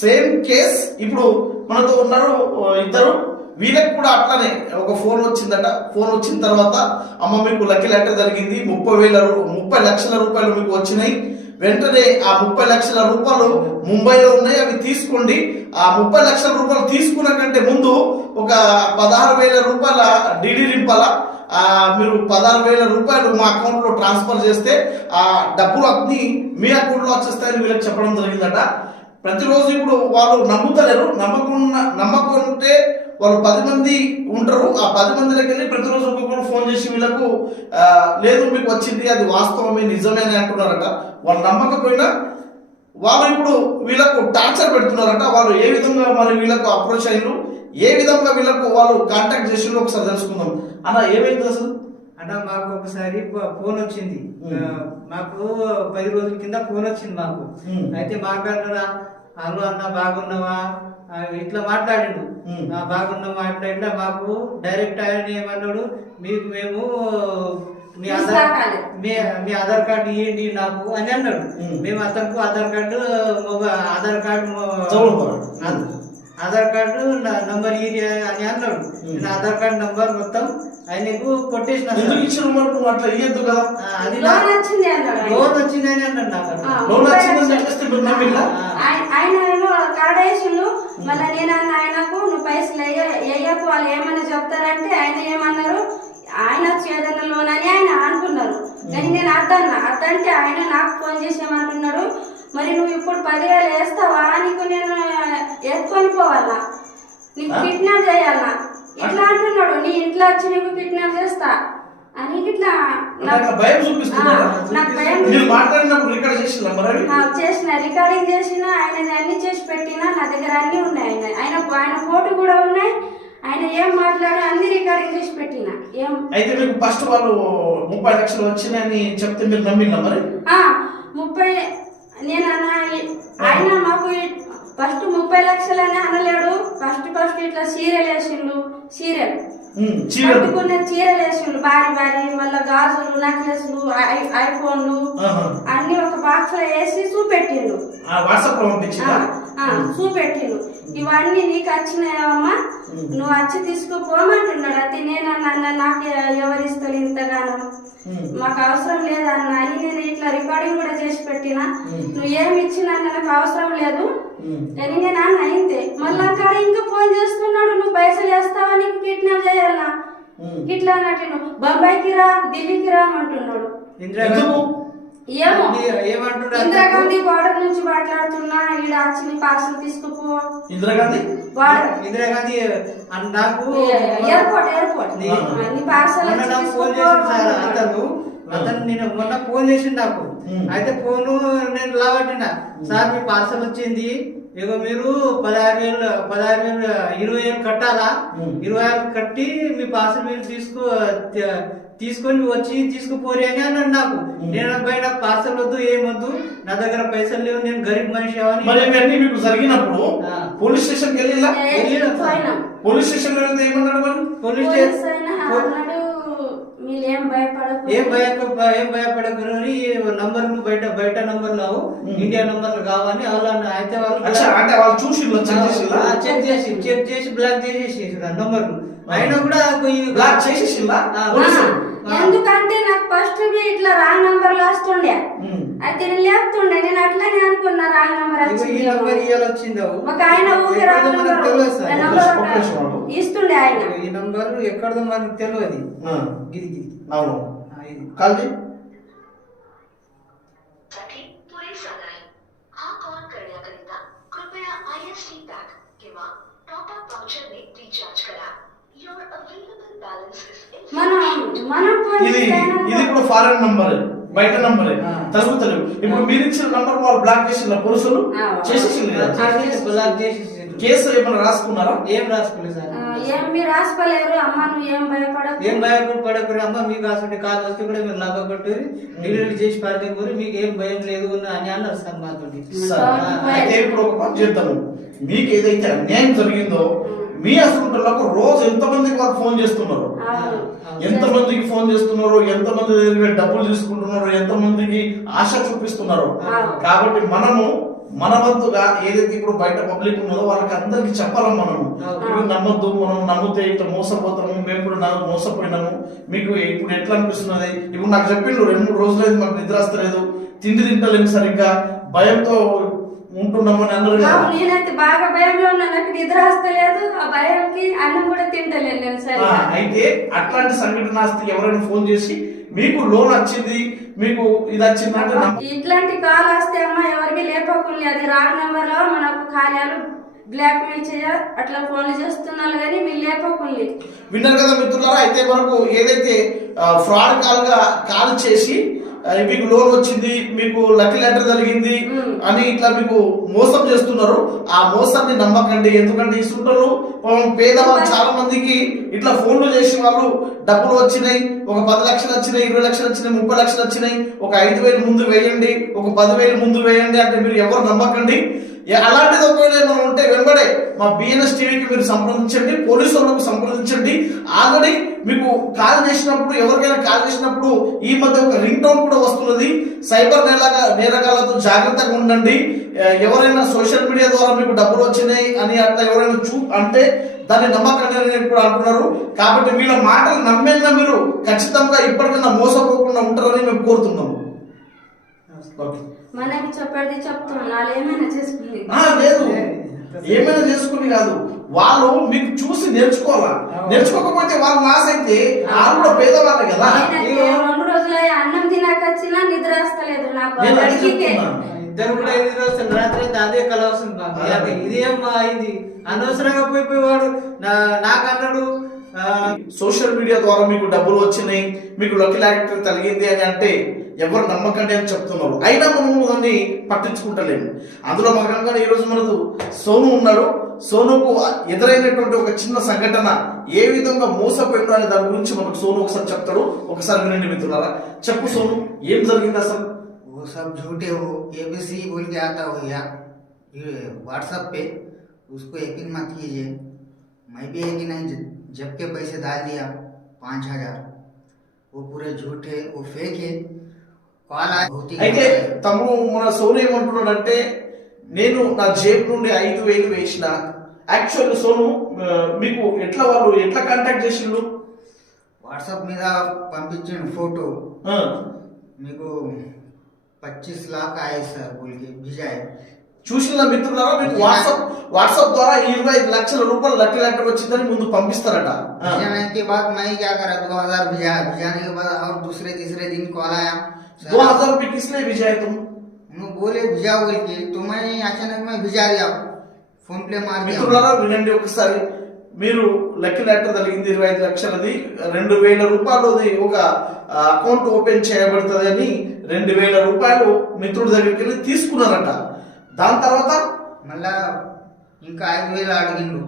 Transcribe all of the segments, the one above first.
Same case ఇప్పుడు మనతో ఉన్నారు ఇద్దరు. వీళ్ళకి కూడా అట్లానే ఒక ఫోన్ వచ్చిందట. ఫోన్ వచ్చిన తర్వాత అమ్మ మీకు లక్కీ లెటర్ జరిగింది ముప్పై వేల ముప్పై లక్షల రూపాయలు మీకు వచ్చినాయి. వెంటనే ఆ ముప్పై లక్షల రూపాయలు ముంబైలో ఉన్నాయి అవి తీసుకోండి. ఆ ముప్పై లక్షల రూపాయలు తీసుకున్న కంటే ముందు ఒక పదహారు వేల రూపాయల డిడి నింపాల మీరు పదహారు వేల రూపాయలు మా అకౌంట్లో ట్రాన్స్ఫర్ చేస్తే ఆ డబ్బులు అన్ని మీ అకౌంట్లో వచ్చేస్తాయని వీళ్ళకి చెప్పడం జరిగిందట. ప్రతిరోజు ఇప్పుడు వాళ్ళు నమ్ముతలేరు. నమ్మకుండా నమ్మకుంటే వాళ్ళు పది మంది ఉంటారు. ఆ పది మందిలోకి వెళ్ళి ప్రతిరోజు ఒక్కొక్కరు ఫోన్ చేసి వీళ్ళకు లేదు మీకు వచ్చింది అది వాస్తవమే నిజమే అని అంటున్నారట. వాళ్ళు నమ్మకపోయినా వాళ్ళు ఇప్పుడు వీళ్ళకు టార్చర్ పెడుతున్నారట. వాళ్ళు ఏ విధంగా మరి వీళ్ళకు అప్రోచ్ అయ్యారు ఏ విధంగా వీళ్ళకు వాళ్ళు కాంటాక్ట్ చేసిండ్రు ఒకసారి తెలుసుకుందాం. అన్న ఏమైంది అసలు? అంటే మాకు ఒకసారి ఫోన్ వచ్చింది. మాకు పది రోజుల కింద ఫోన్ వచ్చింది మాకు. అయితే మాట్లాడినా హలో అన్న బాగున్నావా? ఇట్లా మాట్లాడిండు. బాగున్నావా అట్లా ఇట్లా మాకు డైరెక్ట్ ఆయన ఏమన్నాడు? మీకు మేము మీ ఆధార్. మీ మీ ఆధార్ కార్డు ఇవ్వండి నాకు అని అన్నాడు. మ్మ్. అతనికి Aadhaar card Aadhaar card Aadhaar card నా- నంబర్ ఇది అని అన్నాడు. ఆధార్ కార్డు నంబర్ మొత్తం ఆయనకు కొట్టేసిన అట్లా ఇయ్యద్దు కదా? అది లోన్ నా- వచ్చింది అన్నాడు వచ్చిందని అన్నాడు నాకు. లోన్. ఆయన ఏమో కార్డేషన్లు మళ్ళీ నేను అన్న ఆయనకు నువ్వు పైసలు వేయ- వేయకు వాళ్ళు ఏమన్నా చెప్తారంటే ఆయన ఏమన్నారు? ఆయన చేదన్న లోన్ అని ఆయన అనుకున్నారు. కానీ నేను అద్దన్న అద్దంటే ఆయన నాకు ఫోన్ చేసి ఏమంటున్నాడు మరి నువ్వు ఇప్పుడు పదివేలు వేస్తావా? నీకు నేను ఎత్తుకొని పోవాలా నీకు? కిడ్నాప్ చేయాలా? ఇట్లా అంటున్నాడు నీ ఇంట్లో వచ్చి నీకు కిడ్నాప్ చేస్తా. అని ఇట్లా నాకు భయం చేసిన రికార్డింగ్ చేసిన ఆయన అన్ని చేసి పెట్టినా నా దగ్గర అన్ని ఉన్నాయి ఆయన. ఆయన ఆయన ఫోటో కూడా ఉన్నాయి. ఆయన ఏం మాట్లాడో అన్ని రికార్డింగ్ చేసి పెట్టిన. ఏం? అయితే మీకు ఫస్ట్ వాళ్ళు ముప్పై లక్షలు వచ్చినాయని చెప్తే మీరు నమ్మినా మరి? ముప్పై నేను ఆయన మాకు ఫస్ట్ ముప్పై లక్షలని అనలేడు. ఫస్ట్ ఫస్ట్ ఇట్లా సీరియల్ వేసిండు. సీరియల్ పట్టుకున్న చీరలు వేసిండు. భారీ భారీ మళ్ళీ గాజులు నెక్లెస్లు ఐఫోన్లు. అన్ని ఒక బాక్స్లో వేసి చూపెట్టిండు. చూపెట్టిండు. ఇవన్నీ నీకు వచ్చినాయమ్మా. నువ్వు వచ్చి తీసుకుపోమంటున్నాడు అయితే నేను అన్న నాకు ఎవరిస్తారు ఇంతగానో. మాకు అవసరం లేదన్న అని నేను ఇట్లా రికార్డింగ్ కూడా చేసి పెట్టినా. నువ్వు ఏమి ఇచ్చినా నాకు అవసరం లేదు. కానీ నేను అన్న అయితే మళ్ళా అక్కడ ఇంకా ఫోన్ చేస్తున్నాడు నువ్వు పైసలు వేస్తావా నీకు కిడ్నాప్ చేయాలా. ఇట్లా అన్నట్టు నువ్వు బొంబాయికి రా ఢిల్లీకి రా అంటున్నాడు ఇందిరాగాంధీ ఎందుకు? ఏమో? ఇందిరాగాంధీ బార్డర్ నుంచి మాట్లాడుతున్నా ఈడ వచ్చి నీ పార్సల్ తీసుకుపో. ఇందిరాగాంధీ? బార్డర్. ఇందిరాగాంధీ నాకు ఎయిర్పోర్ట్ ఎయిర్పోర్ట్. నీ- పార్సల్ మొన్న అతను నేను మొన్న ఫోన్ చేసిండు నాకు. అయితే ఫోను నేను లావట్టిన సార్ మీ పార్సల్ వచ్చింది. ఇగో మీరు పదహారు వేలు పదహారు వేలు ఇరవై వేలు కట్టాలా. ఇరవై వేలు కట్టి మీ పార్సల్ మీరు తీసుకో తీసుకొని వచ్చి తీసుకుపోరి అని అన్నాడు నాకు. నేను అబ్బాయి నాకు పార్సల్ వద్దు ఏమొద్దు నా దగ్గర పైసలు లేవు నేను గరీబ్ మనిషి అవని మరి ఇవన్నీ మీకు జరిగినప్పుడు. పోలీస్ వెళ్ళిలా? పోయినాం. పోలీస్ స్టేషన్లో వెళ్తే ఏమన్నాడు మరి? పోలీస్ పోలీస్ స్టేషన్ మీరేం భయపడకు ఏం ఏం నంబర్లు బయట బయట నంబర్లు. ఇండియా నంబర్లు కావని వాళ్ళని అయితే అచ్చా వాళ్ళు అంటే వాళ్ళు చూసి చెక్ చేసి చెక్ చేసి బ్లాక్ చేసేసి నంబర్లు. కూడా బ్లాక్ ఎందుకంటే నాకు ఫస్ట్ ఇట్లా రాంగ్ నంబర్ వస్తుండే. అయితే నేను లేపుతుండే. నేను అట్లనే అనుకున్నా రాంగ్ నంబర్ వచ్చింది. ఒక ఆయన ఊరికి రాంగ్ మనకు నంబర్ తెలియదు సార్. నంబర్ ఒక నిమిషం ఆగు. ఇస్తుండే ఆయన ఈ నంబర్ ఎక్కడదో మనకు తెలియదు గిరి గిరి అవును. కలిది ఇది. ఇది కూడా ఫారెన్ నంబర్ బయట నంబర్ తగ్గుతలేదు ఇప్పుడు మీరు ఇచ్చిన నంబర్ వాళ్ళు బ్లాక్ చేసిన పోలీసులు చేసేసింది కేసు ఏమైనా రాసుకున్నారా? ఏం రాసుకోలేదు సార్. ఏం మీరు రాసుకోలేరు అమ్మ నువ్వు ఏం భయపడకు. ఏం భయపడి పడకూరి అమ్మ మీకు అసలు కాలు వస్తే కూడా మీరు కొట్టి డిలీట్ చేసి పారిపోయి మీకు ఏం భయం లేదు అని అన్నారు సార్ మాతో సరే. అయితే ఇప్పుడు ఒక పని చేద్దాము. మీకు ఏదైతే అన్యాయం జరిగిందో మీ హాస్పిటల్లకు రోజు ఎంతమందికి వాళ్ళు ఫోన్ చేస్తున్నారు? అవును. ఎంతమందికి ఫోన్ చేస్తున్నారు? ఎంతమంది డబ్బులు తీసుకుంటున్నారు? ఎంతమందికి ఆశ చూపిస్తున్నారు. కాబట్టి మనము మన వంతుగా ఏదైతే ఇప్పుడు బయట పబ్లిక్ ఉన్నదో వాళ్ళకి అందరికి చెప్పాలి మనం. ఇవి నమ్మొద్దు మనం నమ్మితే ఇట్లా మోసపోతాము మేము కూడా నమ్ము- మోసపోయినాము. మీకు ఇప్పుడు ఎట్లా అనిపిస్తున్నది? ఇప్పుడు నాకు చెప్పిండు రెండు మూడు రోజులు మాకు నిద్ర వస్తలేదు. తిండి తింటలేము సరిగ్గా. భయంతో నేనైతే బాగా భయంలో ఉన్నా. నాకు నిద్ర వస్తలేదు. ఆ భయంకి అన్నం కూడా తింటలేను నేను ఆ, సరిగా అయితే అట్లాంటి సంఘటన వస్తే ఎవరైనా ఫోన్ చేసి మీకు లోన్ వచ్చింది మీకు ఇది వచ్చింది అంటే నమ్మ- ఇట్లాంటి కాల్ వస్తే అమ్మ ఎవరికి లేపకుండా అది రాంగ్ నెంబర్లో మనకు కార్యాలు బ్లాక్ మెయిల్ చేయ అట్లా ఫోన్లు చేస్తున్నారు కానీ మీరు లేపకుండా. విన్నారు కదా మిత్రులారా అయితే మనకు ఏదైతే ఫ్రాడ్ కాల్గా కాల్ చేసి మీకు లోన్ వచ్చింది మీకు లక్కీ లెటర్ జరిగింది. అని ఇట్లా మీకు మోసం చేస్తున్నారు. ఆ మోసాన్ని నమ్మకండి ఎందుకంటే ఇస్తుంటారు పేదవాళ్ళు చాలా మందికి ఇట్లా ఫోన్లు చేసి వాళ్ళు డబ్బులు వచ్చినాయి ఒక పది లక్షలు వచ్చినాయి ఇరవై లక్షలు వచ్చినాయి ముప్పై లక్షలు వచ్చినాయి ఒక ఐదు వేలు ముందు వేయండి ఒక పదివేలు ముందు వేయండి అంటే మీరు ఎవరు నమ్మకండి? అలాంటిది ఒకవేళ ఏమైనా ఉంటే వెంబడే మా బిఎన్ఎస్ టీవీకి మీరు సంప్రదించండి పోలీసు వాళ్ళకు సంప్రదించండి. ఆల్రెడీ మీకు కాల్ చేసినప్పుడు ఎవరికైనా కాల్ చేసినప్పుడు ఈ మధ్య ఒక రింగ్ టోన్ కూడా వస్తున్నది. సైబర్ నేరగా నేరగాలతో జాగ్రత్తగా ఉండండి. ఎవరైనా సోషల్ మీడియా ద్వారా మీకు డబ్బులు వచ్చినాయి అని అట్లా ఎవరైనా చూ అంటే దాన్ని నమ్మకండి అని కూడా అంటున్నారు. కాబట్టి వీళ్ళ మాటలు నమ్మేనా మీరు ఖచ్చితంగా ఇప్పటికైనా మోసపోకుండా ఉంటారని మేము కోరుతున్నాము. మనకి చెప్పేది చెప్తున్నాం వాళ్ళు ఏమైనా చేసుకుంది ఆ, లేదు. ఏమైనా చేసుకుని కాదు. వాళ్ళు మీకు చూసి నేర్చుకోవాలా? నేర్చుకోకపోతే వాళ్ళు లాస్ అయితే వాళ్ళు కూడా పేదవాళ్ళే కదా. రెండు రోజులు అన్నం తినాకొచ్చినా నిద్ర వస్తలేదు నాకు. ఇద్దరు కూడా ఎదురు వస్తారు రాత్రి అయితే అదే కల వస్తుంది నాకు ఇది- ఇదేం ఇది? అనవసరంగా పోయి పోయి వాడు నా- నాకు అన్నాడు సోషల్ మీడియా ద్వారా మీకు డబ్బులు వచ్చినాయి మీకు లక్కీ లాటరీ తగిలింది అని అంటే ఎవరు నమ్మకండి అని చెప్తున్నారు అయినా మనము దాన్ని పట్టించుకుంటలేము అందులో భాగంగా ఈ రోజు మనకు సోను ఉన్నాడు సోనుకు ఎదురైనటువంటి ఒక చిన్న సంఘటన ఏ విధంగా మోసపోయిందో అనే దాని గురించి మనకు సోను ఒకసారి చెప్తాడు ఒకసారి వినండి మిత్రులారా చెప్పు సోను ఏం జరిగింది అసలు वो सब झूठे हो एबीसी बोल के आता हो या व्हाट्सएप पे उसको यकीन मत कीजिए मैं भी यकीन नहीं ज- जब के पैसे डाल दिया पाँच हजार वो पूरे झूठ है वो फेक है कॉल आया बहुत ही అయితే गलत है। తమ్ముడు మన సోను ఏమంటున్నాడంటే నేను నా జేబు నుండి ఐదు వేలు వేసిన యాక్చువల్ సోను ఆ, మీకు ఎట్లా వాళ్ళు ఎట్లా కాంటాక్ట్ చేసిండు వాట్సాప్ మీద పంపించిన फोटो ఆ, मेरे को पच्चीस लाख आए सर बोल के भिजाए చూసిన మిత్రులారా మీకు వాట్సాప్ వాట్సాప్ ద్వారా ఇరవై ఐదు లక్షల రూపాయలు లక్కీ లెటర్ వచ్చిందని ముందు పంపిస్తారట ఆ, भिजाने के बाद मैं क्या करा दो हजार भिजा भिजाने के बाद और दूसरे तीसरे दिन कॉल आया दो हजार रुपये किस लिए भिजा है तुम उन्होंने बोले भिजा बोल के तो मैं अचानक में भिजा दिया फोन पे मार दिया మిత్రులారా వినండి ఒకసారి మీరు లక్కీ లెటర్ తగిలింది ఇరవై ఐదు లక్షలది రెండు వేల రూపాయలది ఒక అకౌంట్ ఓపెన్ చేయబడుతుంది అని రెండు వేల రూపాయలు మిత్రుడి దగ్గరికి వెళ్ళి తీసుకున్నారట దాని తర్వాత మళ్ళా ఇంకా ఐదు వేలు అడిగిండు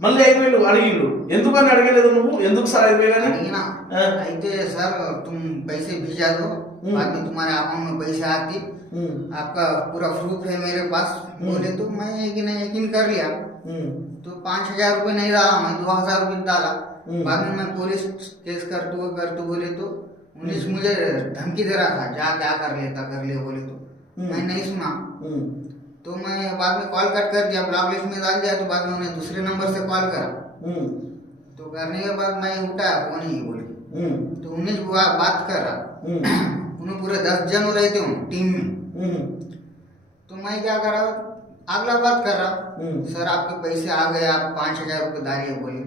మళ్ళీ ఐదు వేలు అడిగిండు ఎందుకని అడగలేదు నువ్వు ఎందుకు సార్ ఐదు వేలు అని अड़गिना हाँ। అయితే सर तुम पैसे भिजा दो हम्म। बाद में तुम्हारे अकाउंट में पैसे आती ఉమ్, आपका पूरा प्रूफ है मेरे पास हम्म। बोले तो मैं यकीन यकीन कर लिया ఉమ్, तो पाँच हजार रुपये नहीं डाला मैं दो हजार रुपये डाला हम्म। बाद में मैं पुलिस केस कर तू कर तू बोले तो उन्नीस मुझे धमकी दे रहा था जा क्या कर लेता कर ले बोले तो हम्म। मैं नहीं सुना हूँ तो मैं बाद में कॉल कट कर दिया ब्लॉक लिस्ट में डाल दिया तो बाद में उन्हें दूसरे नंबर से कॉल करा। हम्म। तो करने के बाद मैं उठा वो नहीं बोले। हम्म। तो उन्हें बात कर रहा। उन्हें पूरे दस जन रहे थे टीम में। तो मैं क्या कर रहा अगला बात कर रहा। हूँ सर आपके पैसे आ गए आप पाँच हज़ार रुपये दारिए बोले।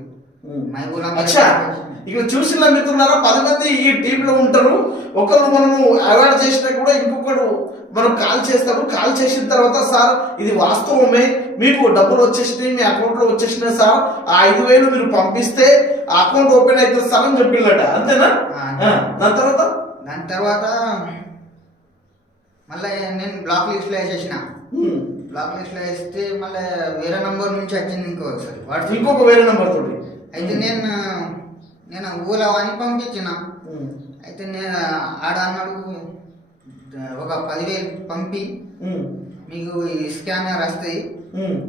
అచ్చా. ఇక్కడ చూసిన మిత్రులారా పది మంది ఈ టీంలో ఉంటారు. ఒకరు మనము అలర్ట్ చేసినా కూడా ఇంకొకరు మనం కాల్ చేస్తాము కాల్ చేసిన తర్వాత సార్ ఇది వాస్తవమే. మీకు డబ్బులు వచ్చేసినాయి మీ అకౌంట్లో వచ్చేసినాయి సార్. ఆ ఐదు వేలు మీరు పంపిస్తే అకౌంట్ ఓపెన్ అవుతుంది సార్ అని చెప్పిందట అంతేనా? దాని తర్వాత? దాని తర్వాత మళ్ళీ నేను బ్లాక్ లిస్ట్లో వేసేసిన. బ్లాక్ లిస్ట్లో వేస్తే మళ్ళీ వేరే నంబర్ నుంచి వచ్చింది ఇంకొకసారి ఇంకొక వేరే నంబర్ తోటి. అయితే నేను నేను ఓలా అని పంపించిన. అయితే నేను ఆడ అన్నాడు ఒక పదివేలు పంపి. మీకు ఈ స్కానర్ వస్తాయి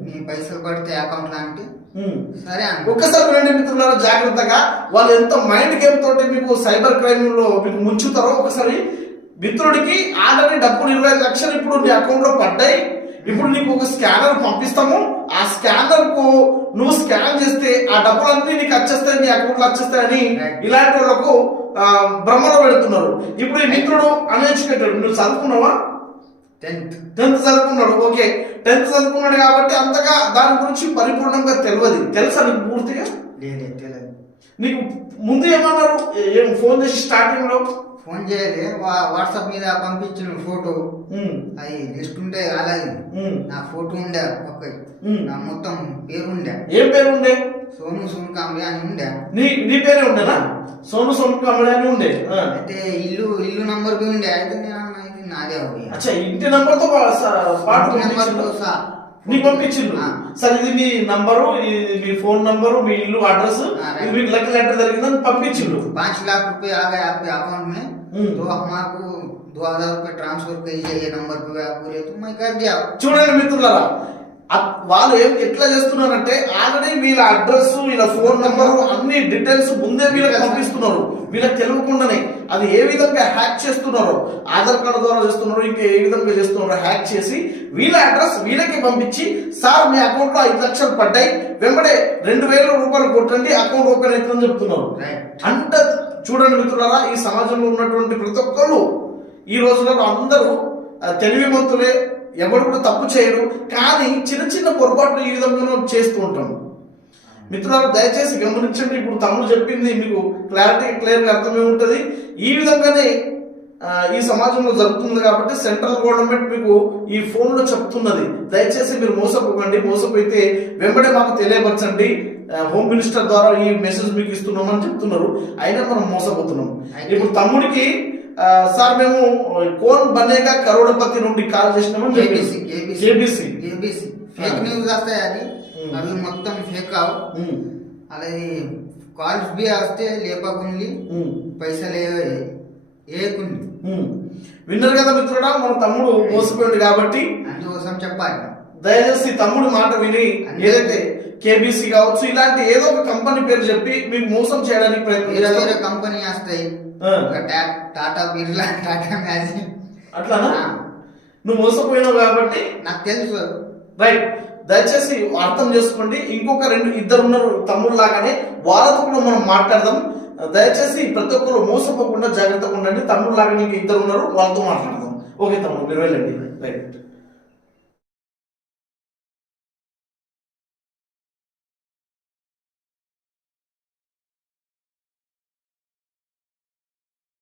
మీ పైసలు పడితే అకౌంట్లో అంటే. ఉమ్. సరే ఒక్కసారి వినండి మిత్రులారా జాగ్రత్తగా. వాళ్ళు ఎంత మైండ్ గేమ్ తోటి మీకు సైబర్ క్రైమ్లో మీకు ముంచుతారో ఒకసారి మిత్రుడికి ఆల్రెడీ డబ్బులు ఇరవై ఐదు లక్షలు ఇప్పుడు నీ అకౌంట్లో పడ్డాయి. ఇప్పుడు నీకు ఒక స్కానర్ పంపిస్తాము. ఆ స్కానర్కు నువ్వు స్కాన్ చేస్తే ఆ డబ్బులన్నీ నీకు వచ్చేస్తాయి నీ అకౌంట్లో వచ్చేస్తాయని. ఇలాంటి వాళ్ళకు భ్రమలో పెడుతున్నారు. ఇప్పుడు ఈ మిత్రుడు అన్ఎడ్యుకేటెడ్ నువ్వు చదువుకున్నావా? టెన్త్ టెన్త్ చదువుకున్నాడు ఓకే. టెన్త్ చదువుకున్నాడు కాబట్టి అంతగా దాని గురించి పరిపూర్ణంగా తెలియదు. తెలుసా నీకు పూర్తిగా? లేదు తెలియదు. నీకు ముందు ఏమన్నారు? ఏం ఫోన్ చేసి స్టార్టింగ్లో ఫోన్ చేయలే. వాట్సాప్ మీద పంపించిన ఫోటో. అది లిస్ట్ ఉంటే అలాగే నా ఫోటో ఉండే ఉమ్. నా మొత్తం పేరు ఉండే ఏం పేరు ఉండే సోను సోను కాంబే అని ఉండే. నీ నీ పేరే ఉండేనా? సోను సోను కమడి అని ఉండే. అయితే ఇల్లు ఇల్లు నంబర్ ఉండే. అయితే నేను నాదే అచ్చా ఇంటి నంబర్తో పాటు నెంబర్ పంపించిండు. నీకు పంపించిండు ఆ. సరే ఇది మీ నంబరు ఇది మీ ఫోన్ నంబరు మీ ఇల్లు అడ్రస్ ఆ, రైట్. ఇది మీకు లెక్క లెటర్ జరిగిందని పంపించిండు पाँच लाख रुपए आ गए आपके अकाउंट में हम्म। तो हमारे को दो हजार रुपए ट्रांसफर कीजिए ये नंबर पे आप बोले तो मैं कर दिया చూడండి మిత్రులారా అ- వాళ్ళు ఏం ఎట్లా చేస్తున్నారంటే ఆల్రెడీ వీళ్ళ అడ్రస్ వీళ్ళ ఫోన్ నంబరు అన్ని డీటెయిల్స్ ముందే వీళ్ళకి. పంపిస్తున్నారు వీళ్ళకి తెలియకుండానే అది ఏ విధంగా హ్యాక్ చేస్తున్నారో ఆధార్ కార్డు ద్వారా చేస్తున్నారు ఇంకా ఏ విధంగా చేస్తున్నారో హ్యాక్ చేసి వీళ్ళ అడ్రస్ వీళ్ళకి పంపించి సార్ మీ అకౌంట్లో ఐదు లక్షలు పడ్డాయి వెంబడే రెండు వేల రూపాయలు కొట్టండి అకౌంట్ ఓపెన్ అవుతుందని చెప్తున్నారు. అంత చూడండి మిత్రులారా ఈ సమాజంలో ఉన్నటువంటి ప్రతి ఒక్కరు ఈ రోజులలో అందరూ తెలివిమంతులే ఎవరు కూడా తప్పు చేయరు కానీ చిన్న చిన్న పొరపాట్లు ఈ విధంగా చేస్తూ ఉంటాం. మిత్రులారా దయచేసి గమనించండి. ఇప్పుడు తమ్ముడు చెప్పింది మీకు క్లారిటీ క్లియర్గా అర్థమై ఉంటుంది. ఈ విధంగానే ఈ సమాజంలో జరుగుతుంది కాబట్టి సెంట్రల్ గవర్నమెంట్ మీకు ఈ ఫోన్లో చెప్తున్నది. దయచేసి మీరు మోసపోకండి. మోసపోయితే వెంబడే మాకు తెలియపరచండి. హోమ్ మినిస్టర్ ద్వారా ఈ మెసేజ్ మీకు ఇస్తున్నామని చెప్తున్నారు. అయినా మనం మోసపోతున్నాం. ఇప్పుడు తమ్ముడికి సార్ మేము కోన్ బనేగా కరోడపతి నుండి కాల్ చేసినామని KBC KBC KBC KBC fake. News వస్తాయి అది. Hmm. అవి మొత్తం ఫేక్ అవు అలాగే కాల్స్ బి వస్తే లేపకుండి పైసలు ఏ- ఏకుండి. విన్నారు కదా మిత్రుడా మన తమ్ముడు మోసపోయింది కాబట్టి అందుకోసం చెప్పాలి. దయచేసి తమ్ముడు మాట విని ఏదైతే కేబీసీ కావచ్చు ఇలాంటి ఏదో ఒక కంపెనీ పేరు చెప్పి మీకు మోసం చేయడానికి ప్రయత్నం. కంపెనీ వస్తాయి. టాటా బిర్లా టాటా మ్యాజిక్. అట్లానా. నువ్వు మోసపోయినావు కాబట్టి నాకు తెలుసు. రైట్ దయచేసి అర్థం చేసుకోండి. ఇంకొక రెండు ఇద్దరు ఉన్నారు తమ్ముడు లాగానే వాళ్ళతో కూడా మనం మాట్లాడదాం. దయచేసి ప్రతి ఒక్కరు మోసపోకుండా జాగ్రత్తగా ఉండండి. తమ్ముడు లాగానే ఇంకా ఇద్దరు ఉన్నారు. వాళ్ళతో మాట్లాడదాం. ఓకే తమ్ముడు మీరు వెళ్ళండి. రైట్